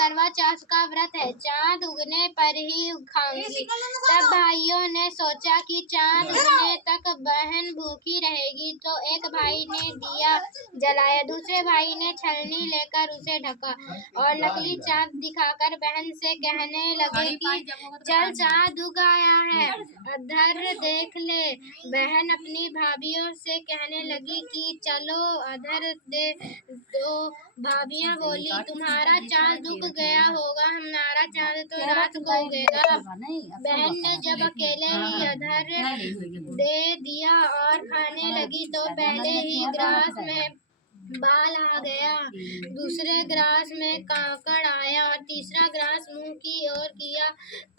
करवा चौथ का व्रत है, चांद उगने पर ही खाऊंगी। तब भाइयों ने सोचा कि चांद उगने तक बहन भूखी रहेगी, तो एक भाई ने दिया जलाया, दूसरे भाई ने छलनी लेकर उसे ढका और नकली चांद दिखाकर बहन से कहने लगे कि चल चांद उग आया है, अधर देख ले। बहन अपनी भाभीियों से कहने लगी कि चलो अधर दे, तो भाभियां बोली तुम्हारा चांद उग गया होगा, हमारा चांद तो रात को उगेगा। बहन ने जब अकेले ही अधर दे दिया और खाने लगी, तो पहले ही ग्रास में बाल आ गया, दूसरे ग्रास में काकड़ आया और तीसरा ग्रास मुंह की ओर किया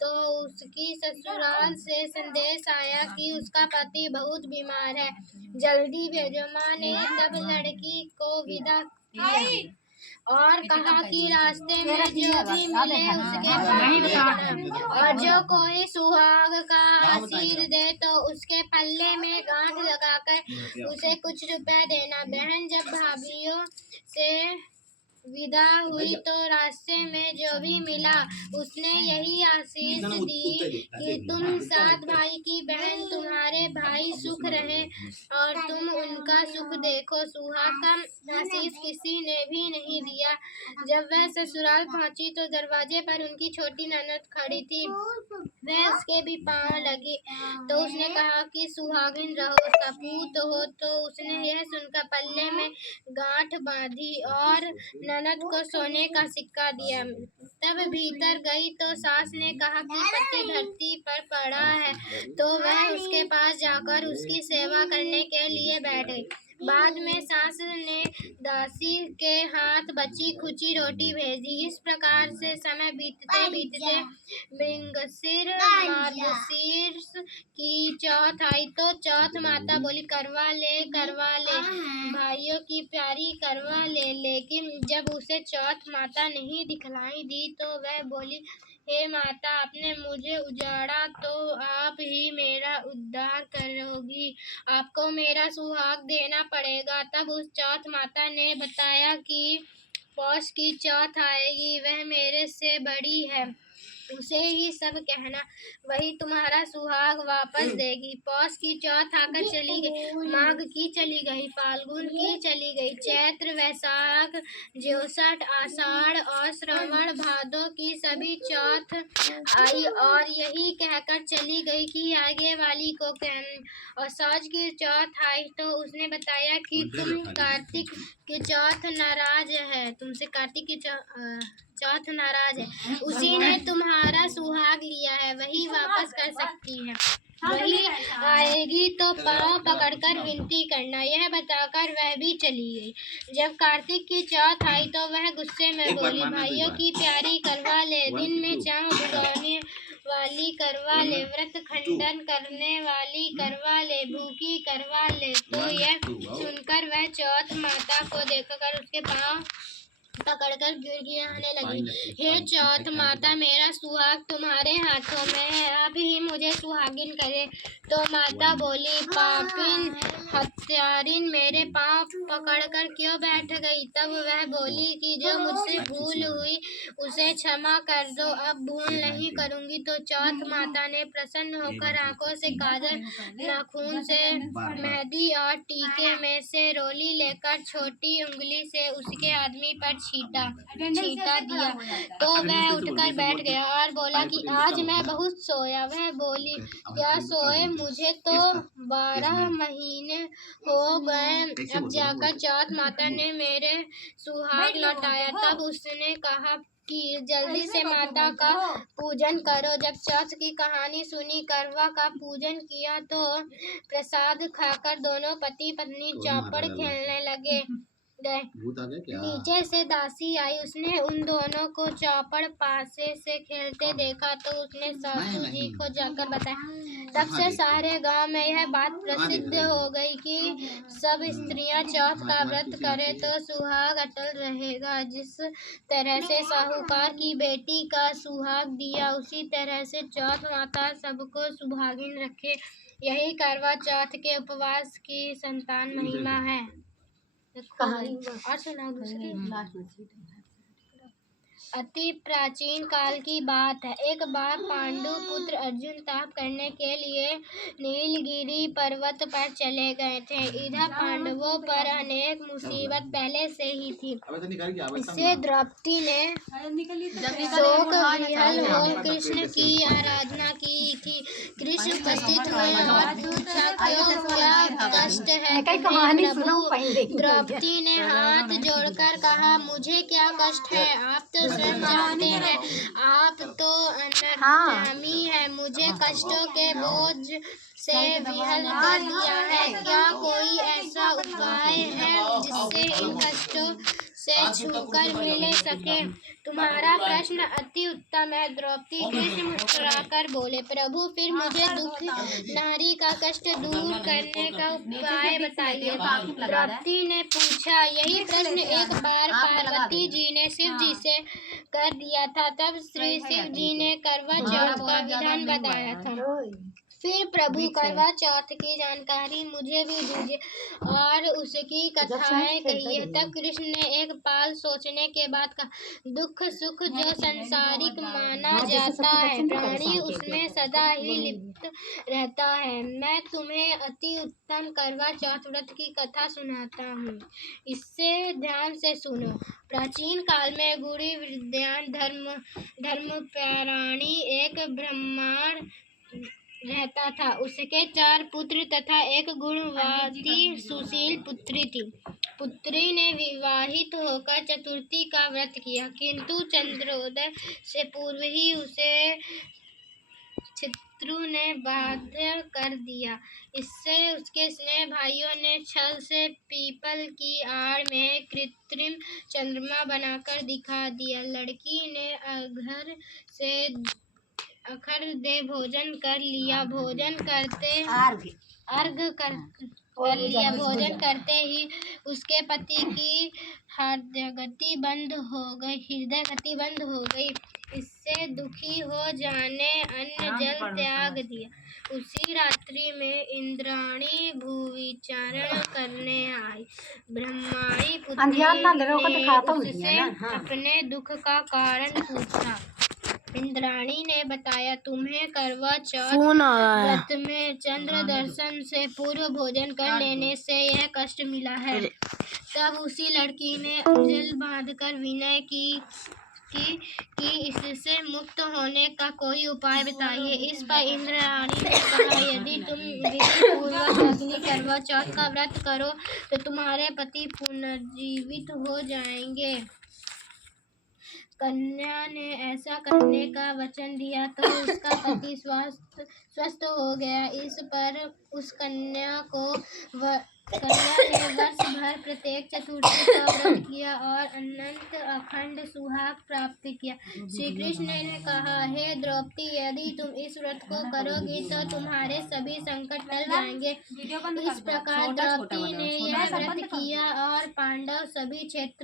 तो उसकी ससुराल से संदेश आया कि उसका पति बहुत बीमार है, जल्दी भेजो। माँ ने तब लड़की को विदा किया और कहा कि रास्ते में जो भी मिले उसके पास, और जो कोई सुहाग का आशीर दे तो उसके पल्ले में गांठ लगाकर उसे कुछ रुपए देना। बहन जब भाभीियों से विदा हुई तो रास्ते में जो भी मिला उसने यही आशीष दी कि तुम सात भाई की बहन, तुम्हारे भाई सुख रहे और तुम उनका सुख देखो। सुहाग का आशीष किसी ने भी नहीं दिया। जब वह ससुराल पहुंची तो दरवाजे पर उनकी छोटी ननद खड़ी थी, वह उसके भी पांव लगी तो उसने कहा कि सुहागिन रहो, सपूत हो। तो उसने यह सुनकर पल्ले में गांठ बांधी और ननद को सोने का सिक्का दिया। तब भीतर गई तो सास ने कहा कि पति धरती पर पड़ा है, तो वह उसके पास जाकर उसकी सेवा करने के लिए बैठ गई। बाद में सास ने दासी के हाथ बची खुची रोटी भेजी। इस प्रकार से समय बीतते बीतते मृगशीर मार्गशीर्ष की चौथ आई तो चौथ माता बोली करवा ले भाइयों की प्यारी करवा ले। लेकिन जब उसे चौथ माता नहीं दिखलाई दी तो वह बोली हे माता, आपने मुझे उजाड़ा तो आप ही मेरा उद्धार करोगी, आपको मेरा सुहाग देना पड़ेगा। तब उस चौथ माता ने बताया कि पौष की चौथ आएगी, वह मेरे से बड़ी है, उसे ही सब कहना, वही तुम्हारा सुहाग वापस देगी। पौष की चौथ आकर चली गई, माघ की चली गई, फाल्गुन की चली गई, चैत्र वैशाख ज्येष्ठ आषाढ़ और श्रावण भादो की सभी चौथ आई और यही कहकर चली गई कि आगे वाली को कहना। और सौज की चौथ आई तो उसने बताया कि तुम कार्तिक की चौथ नाराज है, तुमसे कार्तिक की चौथ नाराज है, उसी ने तुम्हारा सुहाग लिया है, वही वापस कर सकती है, वही आएगी तो पाँव पकड़कर विनती करना। यह बताकर वह भी चली गई। जब कार्तिक की चौथ आई तो वह गुस्से में बोली भाइयों की प्यारी करवा ले, दिन में चाँद उगाने वाली करवा ले, व्रत खंडन करने वाली करवा ले, भूखी करवा ले। तो यह सुनकर वह चौथ माता को देखकर उसके पाँव पकड़कर गिड़गिड़ाने लगी। हे चौथ माता, मेरा सुहाग तुम्हारे हाथों में है, आप ही मुझे सुहागिन करे। तो माता बोली पापिन हत्यारिन, मेरे पाँव पकड़कर क्यों बैठ गई। तब वह बोली कि जो मुझसे भूल हुई उसे क्षमा कर दो, अब भूल नहीं करूंगी। तो चौथ माता ने प्रसन्न होकर आंखों से काजल, नाखून से मेहंदी और टीके में से रोली लेकर छोटी उंगली से उसके आदमी पर छीटा दिया तो वह उठकर बैठ गया और बोला कि आज मैं बहुत सोया। वह बोली क्या सोए, मुझे तो 12 महीने हो गए, अब जाकर चौथ माता ने मेरे सुहाग लौटाया। तब उसने कहा कि जल्दी से माता का पूजन करो। जब चौथ की कहानी सुनी, करवा का पूजन किया तो प्रसाद खाकर दोनों पति पत्नी चौपड़ खेलने लगे। नीचे से दासी आई, उसने उन दोनों को चौपड़ पासे से खेलते देखा तो उसने सासू जी को जाकर बताया। तब से सारे गांव में यह बात प्रसिद्ध हो गई कि सब स्त्रियां चौथ का व्रत करें तो सुहाग अटल रहेगा। जिस तरह से साहूकार की बेटी का सुहाग दिया, उसी तरह से चौथ माता सबको सुहागिन रखे। यही करवा चौथ के उपवास की संतान महिमा है। कहानी और सुनाओ दूसरी। अति प्राचीन काल की बात है। एक बार पांडु पुत्र अर्जुन तप करने के लिए नीलगिरी पर्वत पर चले गए थे। इधर पांडवों पर अनेक मुसीबत पहले से ही थी। इससे द्रौपदी ने शोक विह्वल हो कृष्ण की आराधना की थी। कृष्ण उपस्थित हुए और पूछा, क्यों, क्या कष्ट है तुम्हें प्रभु? द्रौपदी ने हाथ जोड़कर कहा, मुझे क्या कष्ट है, आप तो स्वयं जानते हैं, आप तो अंतर्यामी है। मुझे कष्टों के बोझ से विह्वल कर दिया है। क्या कोई ऐसा उपाय है जिससे इन कष्टों से छूकर मिल सके? तुम्हारा प्रश्न अति उत्तम है, द्रौपदी। कृष्ण मुस्कुराकर बोले, प्रभु फिर मुझे दुख नारी का कष्ट दूर करने का उपाय बताइए। द्रौपदी ने पूछा। यही प्रश्न एक बार पार्वती जी ने शिव जी से कर दिया था। तब श्री शिव जी ने करवा चौथ का विधान बताया था। फिर प्रभु करवा चौथ की जानकारी मुझे भी दीजिए और उसकी कथाएं कहिए। तब कृष्ण ने एक पल सोचने के बाद कहा, दुख सुख जो संसारिक माना जाता है, प्राणी उसमें सदा ही लिप्त रहता है। मैं तुम्हें अति उत्तम करवा चौथ व्रत की कथा सुनाता हूँ, इससे ध्यान से सुनो। प्राचीन काल में गुरु विद्वान धर्मपरायणी एक ब्राह्मण रहता था। उसके 4 पुत्र तथा एक गुणवती सुशील पुत्री थी। पुत्री ने विवाहित होकर चतुर्थी का व्रत किया, किंतु चंद्रोदय से पूर्व ही उसे शत्रु ने बाध्य कर दिया। इससे उसके स्नेह भाइयों ने छल से पीपल की आड़ में कृत्रिम चंद्रमा बनाकर दिखा दिया। लड़की ने अखर दे भोजन कर लिया। भोजन करते ही उसके पति की हृदय गति बंद हो गई। इससे दुखी हो जाने अन्न जल त्याग दिया। उसी रात्रि में इंद्राणी भूविचारण करने आई। ब्रह्माणी पुत्री ने उससे अपने दुख का कारण पूछा। इंद्राणी ने बताया, तुम्हें करवा चौथ व्रत में चंद्र दर्शन से पूर्व भोजन कर लेने से यह कष्ट मिला है। तब उसी लड़की ने अंजल बांधकर विनय की इससे मुक्त होने का कोई उपाय बताइए। इस पर इंद्राणी ने कहा, यदि तुम विधि पूर्वक अग्नि करवा चौथ का व्रत करो तो तुम्हारे पति पुनर्जीवित हो जाएंगे। कन्या ने ऐसा करने का वचन दिया तो उसका पति स्वस्थ हो गया। इस पर उस कन्या ने वर्ष भर प्रत्येक चतुर्थी का व्रत किया और अनंत अखंड सुहाग प्राप्त किया। श्री कृष्ण ने कहा, हे द्रौपदी, यदि तुम इस व्रत को करोगी तो तुम्हारे सभी संकट टल जाएंगे। इस प्रकार द्रौपदी ने यह व्रत किया और पांडव सभी क्षेत्रों